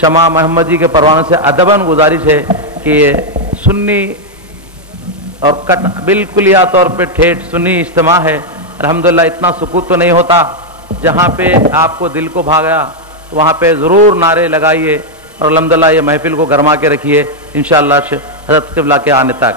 شمع محمد جی کے پروانوں سے ادباً گزارش ہے کہ یہ سنی اور بالکلیہ طور پہ ٹھیٹھ سنی اجتماع ہے. الحمدللہ اتنا سکوت تو نہیں ہوتا. جہاں پہ آپ کو دل کو بھاگا تو وہاں پہ ضرور نعرے لگائیے اور الحمدللہ یہ محفل کو گرما کے رکھیے انشاءاللہ حضرت قبلہ کے آنے تک.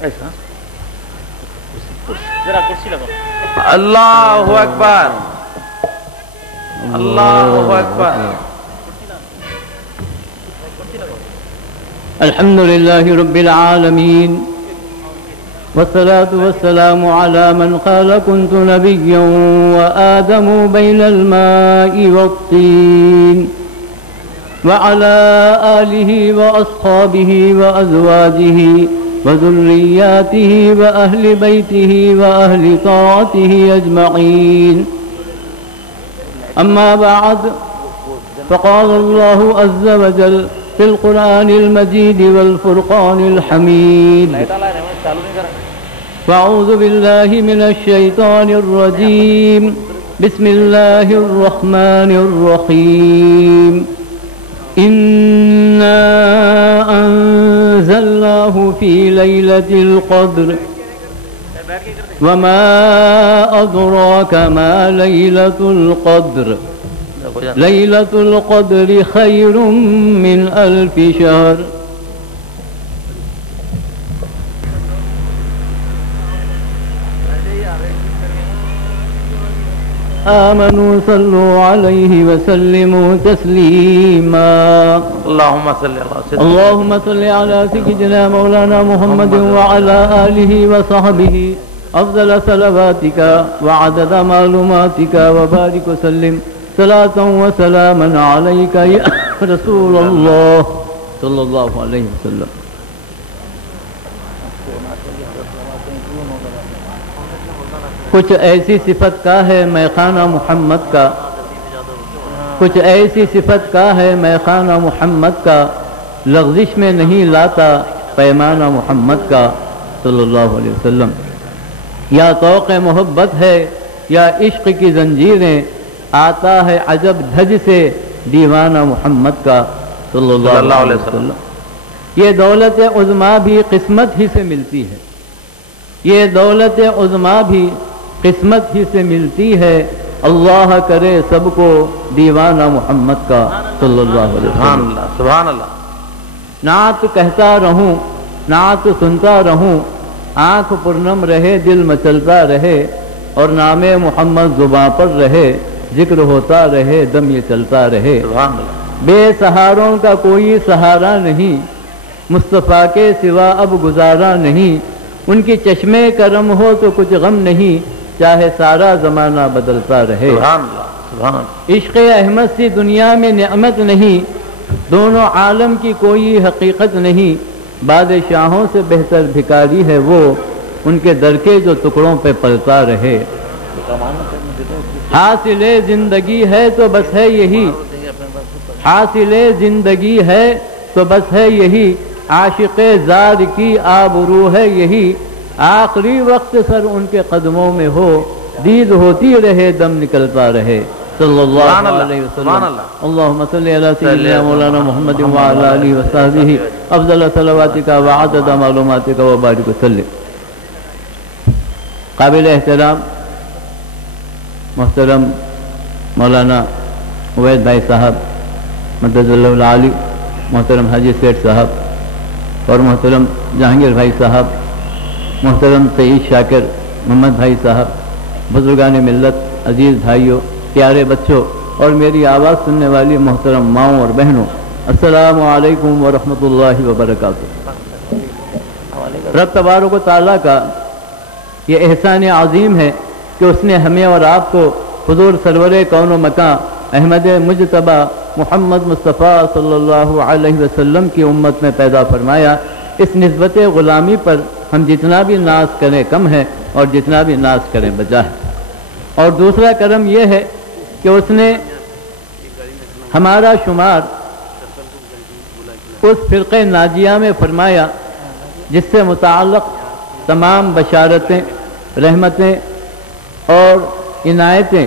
ایسا اللہ اکبر اللہ اکبر. الحمد لله رب العالمين والصلاة والسلام على من قال كنت نبيا وآدم بين الماء والطين وعلى آله وأصحابه وأزواجه وذرياته وأهل بيته وأهل طاعته أجمعين. أما بعد فقال الله عز وجل في القرآن المجيد والفرقان الحميد فأعوذ بالله من الشيطان الرجيم بسم الله الرحمن الرحيم إنا أنزلناه في ليلة القدر وما أدراك ما ليلة القدر ليلة القدر خير من 1000 شهر. آمنوا صلوا عليه وسلموا تسليما. اللهم صل على سيدنا مولانا محمد وعلى آله وصحبه أفضل صلواتك وعدد معلوماتك وبارك وسلم صلاة وسلاما عليك يا رسول الله صلى الله عليه وسلم. کچھ ایسی صفت کا ہے میخانہ محمد کا، کچھ ایسی صفت کا ہے میخانہ محمد کا، لغزش میں نہیں لاتا پیمانہ محمد کا صلی اللہ علیہ وسلم. یا توق محبت ہے یا عشق کی زنجیریں، آتا ہے عجب دھج سے دیوانہ محمد کا صلی اللہ علیہ وسلم. یہ دولت عظمیٰ بھی قسمت ہی سے ملتی ہے، یہ دولت عظمیٰ بھی قسمت ہی سے ملتی ہے. اللہ کرے سب کو دیوانہ محمد کا صلی اللہ علیہ وسلم. سبحان اللہ. نعت کہتا رہوں، نعت سنتا رہوں، آنکھ پرنم رہے دل مچلتا رہے، اور نام محمد زباں پر رہے، ذکر ہوتا رہے دم یہ چلتا رہے. بے سہاروں کا کوئی سہارا نہیں، مصطفیٰ کے سوا اب گزارا نہیں. ان کی چشمے کرم ہو تو کچھ غم نہیں، چاہے سارا زمانہ بدلتا رہے. عشق احمد سی دنیا میں نعمت نہیں، دونوں عالم کی کوئی حقیقت نہیں. بادشاہوں سے بہتر بھکاری ہے وہ، ان کے در کے جو ٹکڑوں پہ پلتا رہے. حاصل زندگی ہے تو بس ہے یہی، حاصل زندگی ہے تو بس ہے یہی، عاشق زار کی آبرو ہے یہی. آخری وقت سر ان کے قدموں میں ہو، دید ہوتی رہے دم نکلتا رہے صلی اللہ علیہ وسلم. اللہم صلی علی سیدنا مولانا محمد وعلی آلہ وصحبہ افضل صلواتک وعدد معلوماتک وبارک وسلم. قابل احترام محترم مولانا عبید بھائی صاحب مدد اللہ العالی، محترم حاجی سیٹھ صاحب اور محترم جہانگیر بھائی صاحب، محترم سعید شاکر محمد بھائی صاحب، بزرگان ملت، عزیز بھائیوں، پیارے بچوں اور میری آواز سننے والی محترم ماؤں اور بہنوں، السلام علیکم ورحمۃ اللہ وبرکاتہ. رب تبارک و تعالیٰ کا یہ احسان عظیم ہے کہ اس نے ہمیں اور آپ کو حضور سرور کون و مکان احمد مجتبی محمد مصطفیٰ صلی اللہ علیہ وسلم کی امت میں پیدا فرمایا. اس نسبت غلامی پر ہم جتنا بھی ناز کریں کم ہے اور جتنا بھی ناز کریں بجا ہے. اور دوسرا کرم یہ ہے کہ اس نے ہمارا شمار اس فرقہ ناجیہ میں فرمایا جس سے متعلق تمام بشارتیں، رحمتیں اور عنایتیں